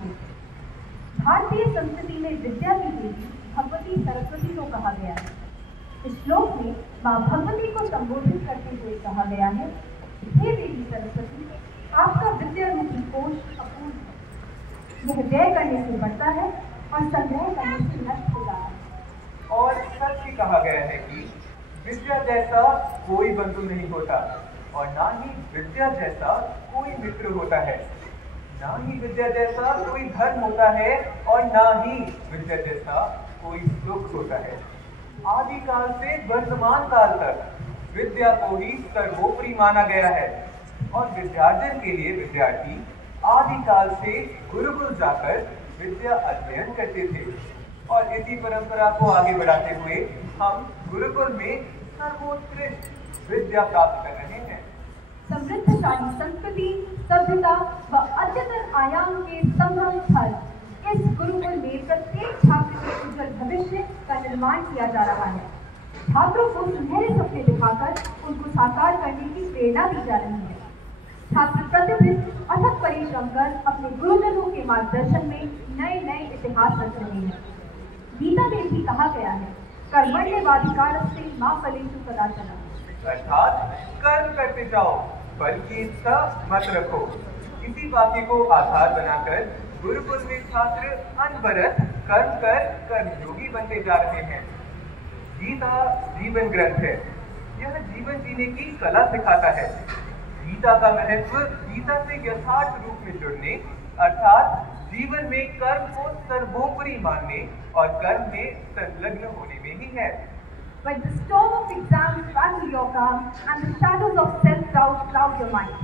श्लोक। भारतीय संस्कृति में विद्या की देवी भगवती सरस्वती को कहा गया है। इस श्लोक में माँ भगवती को संबोधित करते हुए कहा गया है, हे देवी सरस्वती, आपका विद्या रूपी कोश अपूर्ण है। यह व्यय करने से बढ़ता है और संग्रह करने से नष्ट होता है। और सच ही कहा गया है कि विद्या जैसा कोई बंधु नहीं होता और ना ही विद्या जैसा कोई मित्र होता है, ना ही विद्या जैसा कोई धर्म होता है और ना ही विद्या जैसा कोई सुख होता है। आदिकाल से वर्तमान काल तक विद्या को ही सर्वोपरि माना गया है और विद्यार्जन के लिए विद्यार्थी आदिकाल से गुरुकुल जाकर विद्या अध्ययन करते थे और इसी परंपरा को आगे बढ़ाते हुए हम गुरुकुल में सर्वोत्कृष्ट विद्या प्राप्त कर रहे हैं। समृद्धशाली संस्कृति, सभ्यता व अद्यतन आयाम के संगम स्थल इस गुरुकुल में प्रत्येक छात्र के उज्जवल भविष्य का निर्माण किया जा रहा है। छात्रों को सुनहरे सपने दिखाकर उनको साकार करने की प्रेरणा दी जा रही है। छात्र प्रतिदिन अथक परिश्रम कर अपने गुरुजनों के मार्गदर्शन में नए नए इतिहास रच रहे हैं। गीता में भी कहा गया है, कर्मण्येवाधिकारस्ते मा फलेषु कदाचन, अर्थात कर्म करते जाओ, फल की इच्छा मत रखो। इसी वाक्य को आधार बनाकर गुरुकुल में छात्र अनवरत कर्म कर कर्मयोगी बनते जा रहे हैं। गीता जीवन ग्रंथ है, यह जीवन जीने की कला सिखाता है। गीता का महत्व गीता से यथार्थ रूप में जुड़ने अर्थात जीवन में कर्म को सर्वोपरि मानने और कर्म में संलग्न होने में ही है। When the storm of exams rattle your calm and the shadows of self-doubt cloud your mind,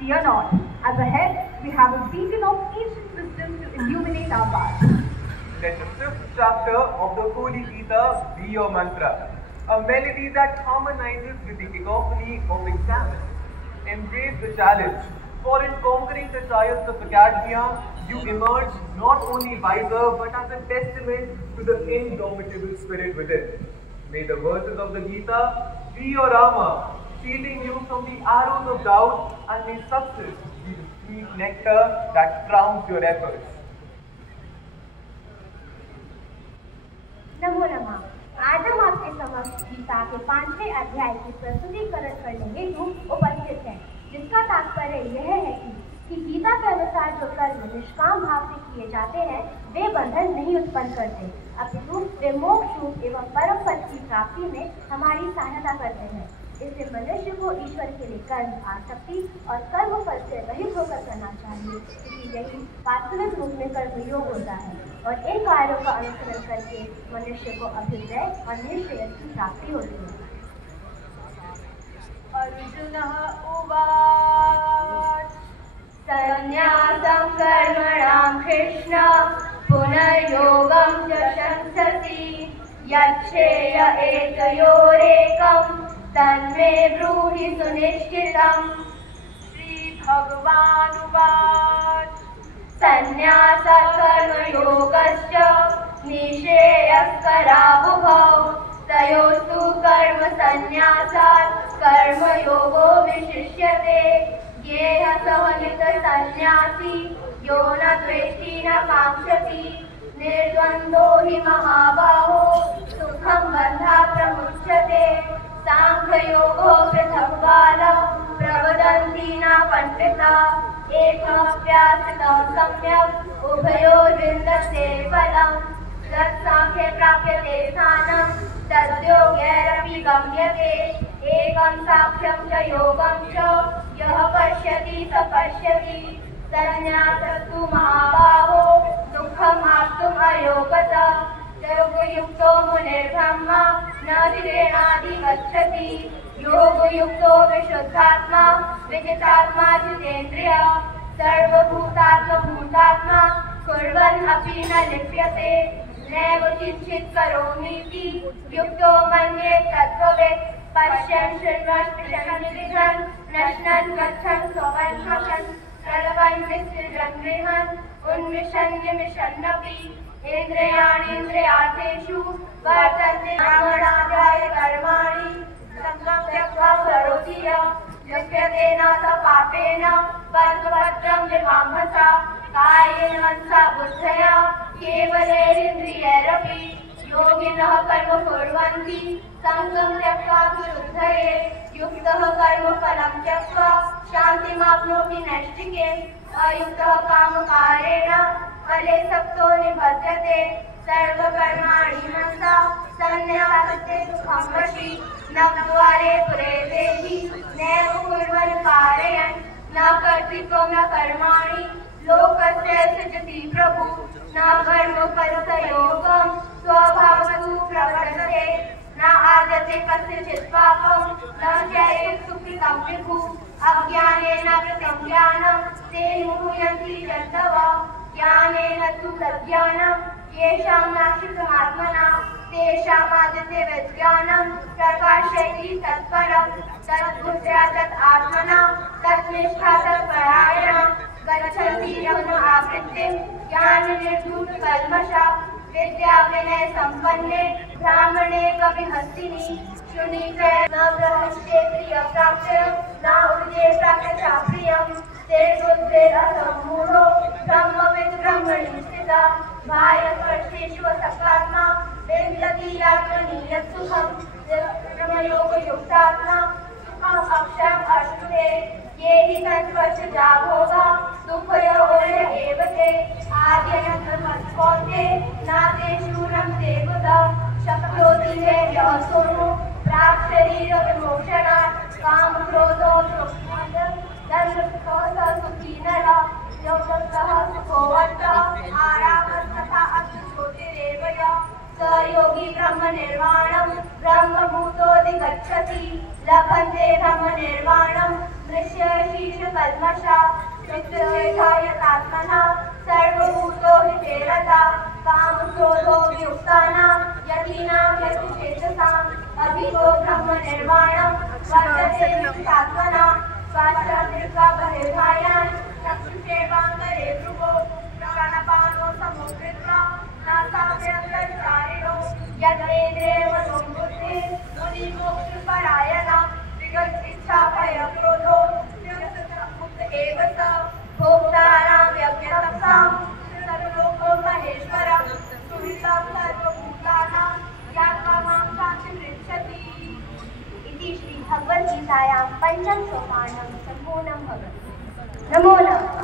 fear not. As ahead, we have a beacon of ancient wisdom to illuminate our path. Let the fifth chapter of the Holy Gita be your mantra, a melody that harmonizes with the cacophony of exams. Embrace the challenge, for in conquering the trials of academia, you emerge not only wiser but as a testament to the indomitable spirit within. May the verses of the Gita be your armor, shielding you from the arrows of doubt, and may success be the sweet nectar that crowns your efforts. नमो नमः। आज हम आपके समक्ष गीता के 5वें अध्याय की प्रस्तुतिकरण करने हेतु उपस्थित हैं, जिसका तात्पर्य यह है कि गीता के अनुसार जो कर्म निष्काम भाव से किए जाते हैं वे बंधन नहीं उत्पन्न करते, अपितु वे मोक्ष रूप एवं परम पद की प्राप्ति में हमारी सहायता करते हैं। इससे मनुष्य को ईश्वर के लिए कर्म आसक्ति और कर्म फल से रहित होकर करना चाहिए, क्योंकि यही वास्तविक रूप में कर्मयोग होता है और इन कार्यों का अनुसरण करके मनुष्य को अभ्युदय और निश्चय की प्राप्ति होती है। अर्जुन उवाच संन्यासं कर्मणां कृष्ण पुनर्योगं च शंससि यच्छेय एतयोरेकं तन्मे ब्रूहि सुनिश्चितम्। श्रीभगवानुवाच संन्यासः कर्मयोगश्च निःश्रेयस्करावुभौ तयोस्तु कर्म संन्यासात् कर्मयोगो विशिष्यते। येह सवनित संन्यासी यो न द्वेष्टि न कांक्षति निर्द्वन्द्वो हि महाबाहो सुखं बन्धात् प्रमुच्यते। सांख्ययोगो पृथग्बालः प्रवदन्ति न पण्डिताः एकमप्यास्थितं सम्यक् उभयोर्विन्दते फलम्। तत्सांख्ये प्राप्यते स्थानं तद्योगैरपि गम्यते। एकं साक्ष्यं च योगं च यः पश्यति स पश्यति। संन्यासस्तु महाबाहो दुःखमाप्तुम् अयोगतः योगयुक्तो मुनिर्ब्रह्मा न धीरेणाधिगच्छति। योगयुक्तो विशुद्धात्मा विजितात्मा जितेन्द्रियः सर्वभूतात्मभूतात्मा कुर्वन् अपि न लिप्यते। नैव किञ्चित् करोमीति युक्तो मन्येत् तत्त्ववित्। पश्यन् शृण्वन् स्पृशन् विलिखन् नश्नन् गच्छन् स्वपन् स्वपन् प्रलपन् विसृजन् गृहन् उन्मिषन् निमिषन्नपि इन्द्रियाणीन्द्रियार्थेषु वर्तन्ते ब्रह्मणाध्याय कर्माणि सङ्गं त्यक्त्वा करोति यः लिप्यते न स पापेन पद्मपत्रं विमांभसा कायेन मनसा केवलैरिन्द्रियैरपि योगिनः कर्म कुर्वन्ति सङ्गं त्यक्त्वा विशुद्धये युक्तः कर्मफलं त्यक्त्वा शान्तिमाप्नोति नैष्ठिकीम् अयुक्तः कामकारेण फले सक्तो निबध्यते सर्वकर्माणि मनसा सन्न्यासते सुखं वशी नवद्वारे पुरे देहि नैव कुर्वन् कारयन् न कर्तृत्वं न कर्माणि लोकस्य सृजति प्रभु न कर्मफलसंयोगं स्वभावतु प्रवर्तते न आदते कस्यचित् पापं न चैव सुकृतं विभुः अज्ञानेन कृतं ज्ञानं ते मुह्यन्ति जन्तवः ज्ञानेन तु तज्ज्ञानं येषां नाशितमात्मना तेषामादिते विज्ञानं प्रकाशयति तत्परं तद्बुद्ध्या तत् आत्मना तन्निष्ठा तत्परायणा गच्छन्ति यमुनावृत्तिं ज्ञाननिर्धूतकल्मषा विद्या विनय सम्पन्ने ब्राह्मणे कविहस्तिनि शुनि च न ब्रह्मस्ते प्रियप्राप्तिं न उदये प्राप्तचाप्रियं ते बुद्धेरसम्मूढो ब्रह्मविद् ब्रह्मणि स्थितः बाह्यस्पर्शेषु असक्तात्मा विन्दति आत्मनि यत् सुखं ब्रह्मयोगयुक्तात्मा सुखम् अक्षरम् अश्नुते ये हि तत्स्पर्शजा भोगा दुःखयोगय एव ते आद्यनन्तमस्कोते न ते शूनं ते बुधः शक्नोति ते यशोनु प्राक्शरीरविमोक्षणात् कामक्रोधोऽप्रोक्ष्मादं धर्मसुखः सुखी नरः योगस्थः सुखोऽर्थः आरामस्तथा अर्थज्योतिरेव यः स योगी ब्रह्मनिर्वाणं ब्रह्मभूतोऽधिगच्छति लभन्ते ब्रह्मनिर्वाणं दृश्यशीर्षकल्मषा चित्तचेतायतात्मनः सर्वभूतो हि ते रता कामक्रोधोऽभियुक्तानां यतीनां यतिचेतसाम् अधिको ब्रह्मनिर्वाणं वर्तते युक्तात्मना स्वाश्चादिका बहिर्भायान् चक्षुषेवान्तरे भ्रुवो प्राणपानो समुद्रित्वा नासाभ्यन्तरचारिणो यद्वेन्द्रे मनोबुद्धिः मुनिमोक्षपरायणः विगतइच्छाभयक्रोधो मुक्त एव स भोक्तानां यज्ञतपसां सर्वलोको महेश्वरः सुहृतं सर्वभूतानां यात्मा मां शान्तिमृच्छति इति श्रीभगवद्गीतायां पंचम सोपानं सम्पूर्णं भवति। नमो नमः।